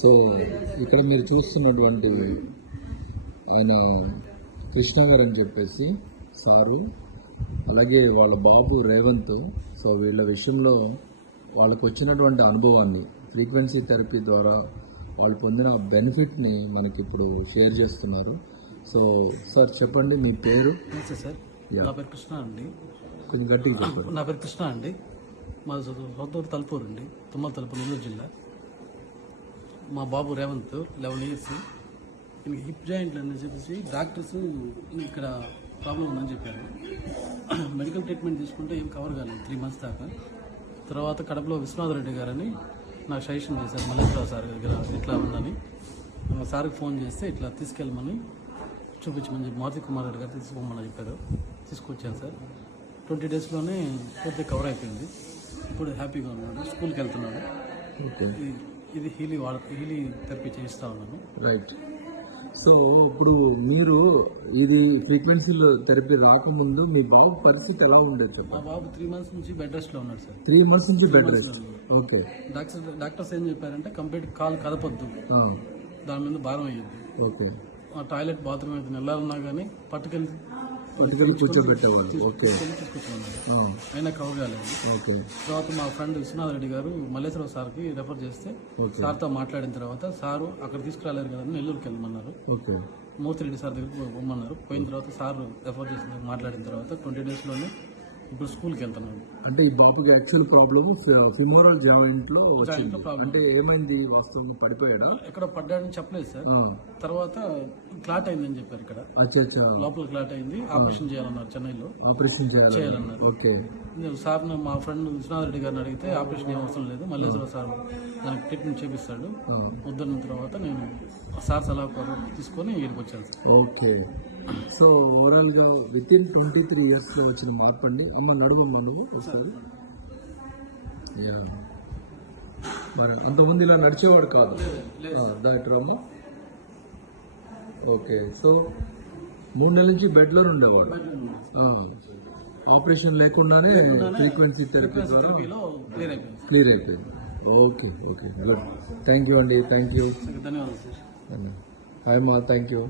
So ఇక్కడ మీరు చూస్తున్నటువంటి ఆయన కృష్ణ గారు అని చెప్పేసి సారు, అలాగే వాళ్ళ బాబు రేవంత్. సో వీళ్ళ విషయంలో వాళ్ళకు వచ్చినటువంటి అనుభవాన్ని ఫ్రీక్వెన్సీ థెరపీ ద్వారా వాళ్ళు పొందిన బెనిఫిట్ని మనకి ఇప్పుడు షేర్ చేస్తున్నారు. సో సార్ చెప్పండి మీ పేరు. సార్ నా పేరు కృష్ణ అండి. కొంచెం గట్టిగా చెప్పండి. నా పేరు కృష్ణ అండి. మా సొంతూరు తలుపూరు అండి, తుమ్మల తలుపు, నెల్లూరు జిల్లా. మా బాబు రేవంత్ 11 years. ఈయనకి హిప్ జాయింట్లు అని చెప్పేసి డాక్టర్స్ ఇక్కడ ప్రాబ్లం ఉందని చెప్పారు. మెడికల్ ట్రీట్మెంట్ తీసుకుంటే ఏం కవర్ కాలేదు 3 months దాకా. తర్వాత కడపలో విశ్వనాథ్ రెడ్డి గారని నాకు సజెషన్ చేశారు, మల్లేశ్వరరావు సార్ దగ్గర ఇట్లా ఉందని. సార్కి ఫోన్ చేస్తే ఇట్లా తీసుకెళ్ళమని చూపించమని చెప్పి మారుతి కుమార్ రెడ్డి గారు తీసుకోమని చెప్పారు. తీసుకొచ్చాను సార్. 20 daysలోనే పూర్తి కవర్ అయిపోయింది. ఇప్పుడు హ్యాపీగా ఉన్నాడు, స్కూల్కి వెళ్తున్నాడు. ఇది హీలీ థెరపీ చేయిస్తా ఉన్నాను. రైట్. సో ఇప్పుడు మీరు ఇది ఫ్రీక్వెన్సీలో థెరపీ రాకముందు మీ బాబు పరిస్థితి ఎలా ఉండొచ్చు? మా బాబు 3 months నుంచి బెడ్ రెస్ట్ లో ఉన్నాడు సార్. 3 months నుంచి బెడ్ రెస్ట్. ఓకే. డాక్టర్స్ ఏం చెప్పారంటే కంప్లీట్ కాలు కదపొద్దు, దాని మీద భారం అయ్యింది. ఓకే. టాయిలెట్ బాత్రూమ్ అయితే వెళ్ళాలన్నా కానీ పట్టుకెళ్ళి కూర్చోబెట్టేవాళ్ళు. ఓకే. తీసుకొచ్చుకున్నాడు, అయినా కవర్ కాలేదు. ఓకే. తర్వాత మా ఫ్రెండ్ విశ్వనాథ్ రెడ్డి గారు మల్లేశ్వరరావు సార్కి రెఫర్ చేస్తే సార్తో మాట్లాడిన తర్వాత సారు అక్కడ తీసుకురాలేరు కదా, నెల్లూరుకి వెళ్ళమన్నారు. ఓకే. మూర్తిరెడ్డి సార్ దగ్గరికి పోమన్నారు. పోయిన తర్వాత సార్ రెఫర్ చేసిన మాట్లాడిన తర్వాత 20 daysలోనే ఇప్పుడు స్కూల్కి వెళ్తున్నాడు. అంటే ఈ బాబుకి యాక్చువల్ ప్రాబ్లమ్ ఫిమోరల్ జాయింట్ లో వచ్చింది. అంటే ఏమైంది వాస్తవంగా? పడిపోయాడా? ఎక్కడ పడ్డాడని చెప్పలేదు సార్. తర్వాత క్లాట్ అయిందని చెప్పారు. ఇక్కడ లోపల క్లాట్ అయింది, ఆపరేషన్ చేయాలన్నారు. చెన్నైలో ఆపరేషన్ చేయాలన్నారు. ఓకే. సార్ మా ఫ్రెండ్ విశ్వనాథ్ రెడ్డి గారిని అడిగితే ఆపరేషన్ ఏం అవసరం లేదు, మల్లేశ్వర సార్ దానికి ట్రీట్మెంట్ చేపిస్తాడు. వద్దన్న తర్వాత నేను సార్ సలహా తీసుకొని ఇక్కడికి వచ్చాను సార్. ఓకే. సో ఓవరాల్ గా వితిన్ 23 years లో వచ్చిన మార్పు అండి. నడువమ్మా నువ్వు వస్తుంది. మరి అంతమంది ఇలా నడిచేవాడు కాదు డాక్టర్ అమ్మ. ఓకే. సో 3 నెలల నుంచి బెడ్లో ఉండేవాడు. ఆపరేషన్ లేకుండానే ఫ్రీక్వెన్సీ థెరపీ ద్వారా క్లియర్ అయిపోయింది. Okay. Okay. Hello, thank you అండి. Thank you. ధన్యవాదాలు సార్. హాయ్ మా, థ్యాంక్ యూ.